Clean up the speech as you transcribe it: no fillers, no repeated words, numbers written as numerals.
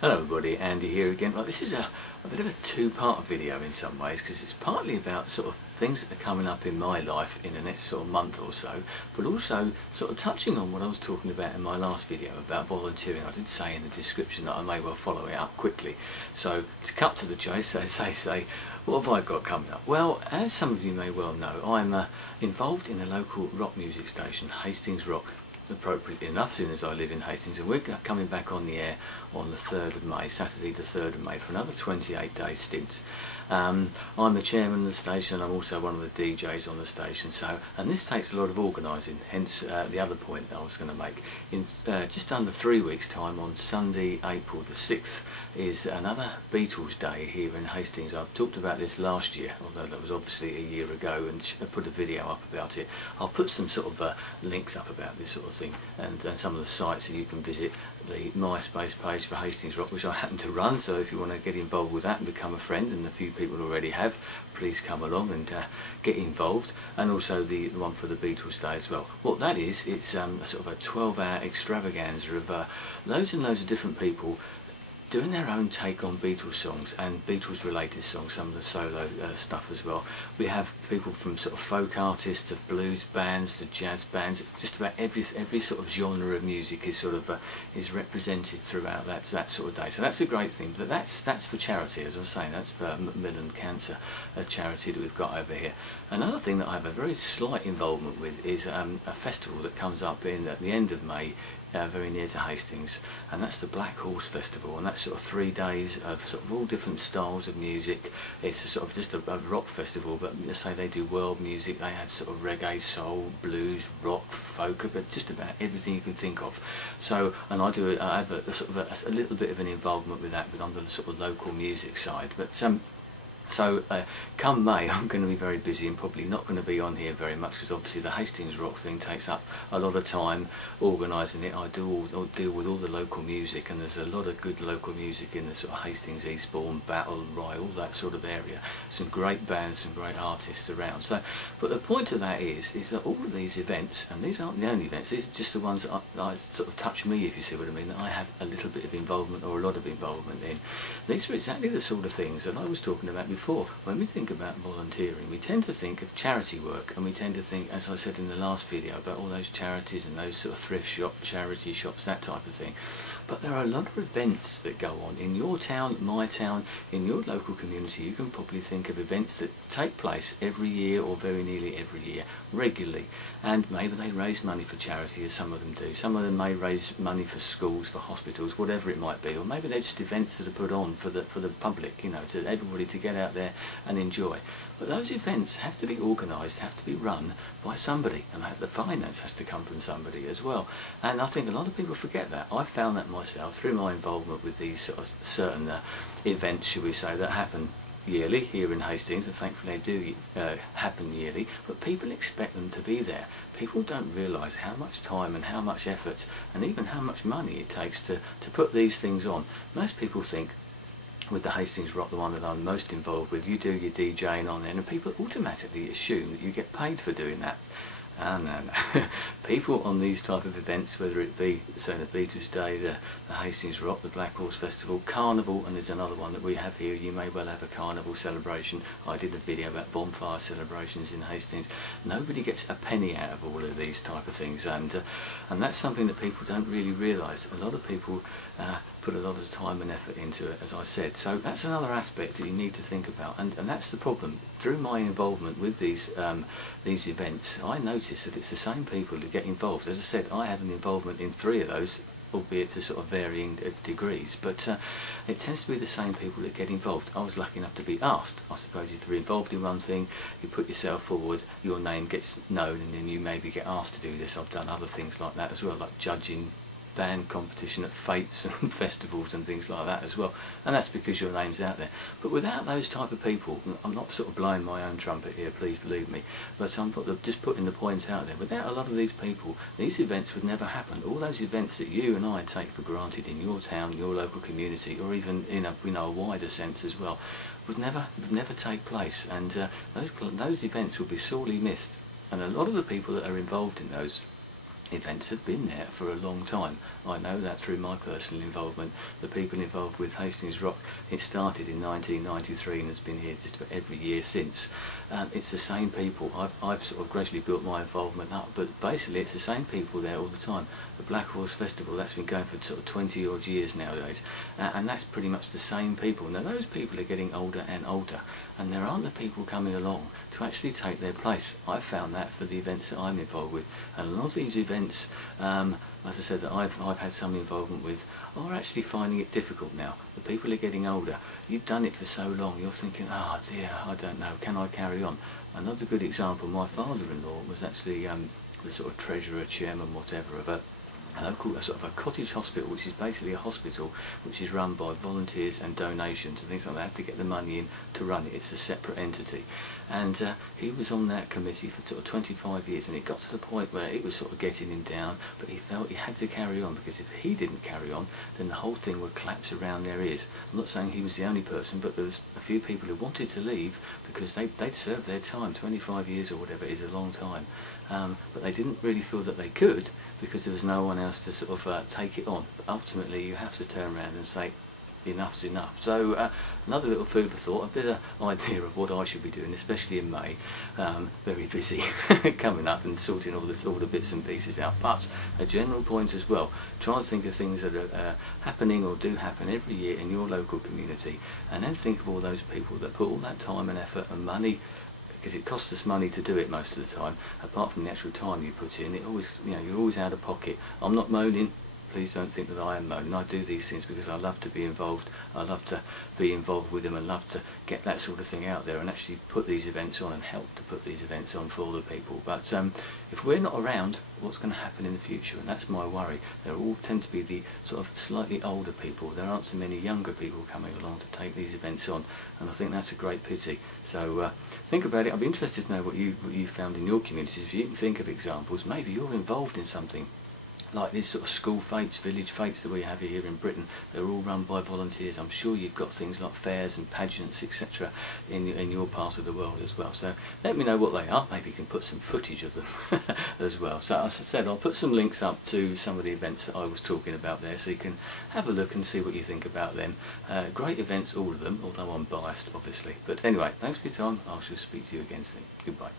Hello everybody, Andy here again. Well, this is a bit of a two-part video in some ways, because it's partly about sort of things that are coming up in my life in the next sort of month or so, but also sort of touching on what I was talking about in my last video about volunteering. I did say in the description that I may well follow it up quickly. So to cut to the chase, say, what have I got coming up? Well, as some of you may well know, I'm involved in a local rock music station, Hastings Rock, appropriately enough, soon as I live in Hastings, and we're coming back on the air on the 3rd of May, Saturday the 3rd of May, for another 28-day stint. I'm the chairman of the station, and I'm also one of the DJs on the station, and this takes a lot of organising, hence the other point I was going to make. In just under 3 weeks' time, on Sunday, April the 6th, is another Beatles Day here in Hastings. I've talked about this last year, although that was obviously a year ago, and I put a video up about it. I'll put some sort of links up about this sort of thing, and some of the sites that you can visit. The MySpace page for Hastings Rock, which I happen to run, so if you want to get involved with that and become a friend, and a few people already have, please come along and get involved. And also the one for the Beatles Day as well. What that is, it's a sort of a 12-hour extravaganza of loads and loads of different people doing their own take on Beatles songs and Beatles related songs, some of the solo stuff as well. We have people from sort of folk artists to blues bands to jazz bands. Just about every sort of genre of music is sort of is represented throughout that sort of day. So that's a great thing. But that's for charity, as I was saying. That's for Macmillan Cancer, a charity that we've got over here. Another thing that I have a very slight involvement with is a festival that comes up at the end of May, very near to Hastings, and that's the Black Horse Festival, and that's sort of 3 days of sort of all different styles of music. It's a sort of just a rock festival, but let's say they do world music. They have sort of reggae, soul, blues, rock, folk, but just about everything you can think of. So, and I have a sort of a little bit of an involvement with that, but on the sort of local music side. But so come May, I'm going to be very busy and probably not going to be on here very much, because obviously the Hastings Rock thing takes up a lot of time organising it. I deal with all the local music, and there's a lot of good local music in the sort of Hastings, Eastbourne, Battle, Rye, all that sort of area. Some great bands, some great artists around. So, but the point of that is that all of these events, and these aren't the only events, these are just the ones that sort of touch me, if you see what I mean, that I have a little bit of involvement or a lot of involvement in. These are exactly the sort of things that I was talking about before. When we think about volunteering, we tend to think of charity work, and we tend to think, as I said in the last video, about all those charities and those sort of thrift shop, charity shops, that type of thing. But there are a lot of events that go on in your town, my town, in your local community. You can probably think of events that take place every year, or very nearly every year, regularly, and maybe they raise money for charity, as some of them do. Some of them may raise money for schools, for hospitals, whatever it might be, or maybe they're just events that are put on for the public, you know, to everybody to get out there and enjoy. But those events have to be organised, have to be run by somebody, and the finance has to come from somebody as well. And I think a lot of people forget that. I've found that myself through my involvement with these sort of certain events, shall we say, that happen yearly here in Hastings, and thankfully they do happen yearly, but people expect them to be there. People don't realise how much time and how much effort and even how much money it takes to put these things on. Most people think, with the Hastings Rock, the one that I'm most involved with, you do your DJing on there, and people automatically assume that you get paid for doing that. No. People on these type of events, whether it be, say, the Beatles Day, the Hastings Rock, the Black Horse Festival, Carnival, and there's another one that we have here, you may well have a Carnival celebration. I did a video about bonfire celebrations in Hastings. Nobody gets a penny out of all of these type of things, and that's something that people don't really realise. A lot of people put a lot of time and effort into it, as I said. So that's another aspect that you need to think about, and that's the problem. Through my involvement with these events, I notice that it's the same people who get involved. As I said, I have an involvement in 3 of those, albeit to sort of varying degrees, but it tends to be the same people that get involved. I was lucky enough to be asked. I suppose if you're involved in one thing, you put yourself forward, your name gets known, and then you maybe get asked to do this. I've done other things like that as well, like judging band competition at fetes and festivals and things like that as well, and that's because your name's out there. But without those type of people, I'm not sort of blowing my own trumpet here, please believe me, but I'm just putting the point out there. Without a lot of these people, these events would never happen. All those events that you and I take for granted in your town, your local community, or even in a wider sense as well, would never take place, and those events would be sorely missed. And a lot of the people that are involved in those events have been there for a long time. I know that through my personal involvement. The people involved with Hastings Rock, it started in 1993 and has been here just about every year since. It's the same people. I've sort of gradually built my involvement up, but basically it's the same people there all the time. The Black Horse Festival, that's been going for sort of 20 odd years nowadays, and that's pretty much the same people. Now those people are getting older and older, and there aren't the people coming along to actually take their place. I've found that for the events that I'm involved with, and a lot of these events, as I said, that I've had some involvement with, are actually finding it difficult now. The people are getting older. You've done it for so long, you're thinking, oh dear, I don't know, can I carry on? Another good example, my father-in-law was actually the sort of treasurer, chairman, whatever, of a sort of a cottage hospital, which is basically a hospital which is run by volunteers and donations and things like that. They have to get the money in to run it. It's a separate entity, and he was on that committee for sort of 25 years, and it got to the point where it was sort of getting him down, but he felt he had to carry on, because if he didn't carry on then the whole thing would collapse around their ears. I'm not saying he was the only person, but there was a few people who wanted to leave because they'd served their time. 25 years or whatever is a long time, but they didn't really feel that they could, because there was no one else to sort of take it on. But ultimately you have to turn around and say enough's enough. So another little food for thought, a bit of idea of what I should be doing, especially in May. Very busy coming up and sorting all the bits and pieces out, but a general point as well, try and think of things that are happening or do happen every year in your local community, and then think of all those people that put all that time and effort and money, because it costs us money to do it most of the time. Apart from the actual time you put in, it always, you're always out of pocket. I'm not moaning. Please don't think that I am moaning. I do these things because I love to be involved. I love to be involved with them and love to get that sort of thing out there and actually put these events on and help to put these events on for the people. But if we're not around, what's going to happen in the future? And that's my worry. They all tend to be the sort of slightly older people. There aren't so many younger people coming along to take these events on, and I think that's a great pity. So think about it. I'd be interested to know what you found in your communities. If you can think of examples, maybe you're involved in something like these sort of school fetes, village fetes that we have here in Britain. They're all run by volunteers. I'm sure you've got things like fairs and pageants, etc. in your part of the world as well. So let me know what they are. Maybe you can put some footage of them as well. So as I said, I'll put some links up to some of the events that I was talking about there, so you can have a look and see what you think about them. Great events, all of them, although I'm biased, obviously. But anyway, thanks for your time. I shall speak to you again soon. Goodbye.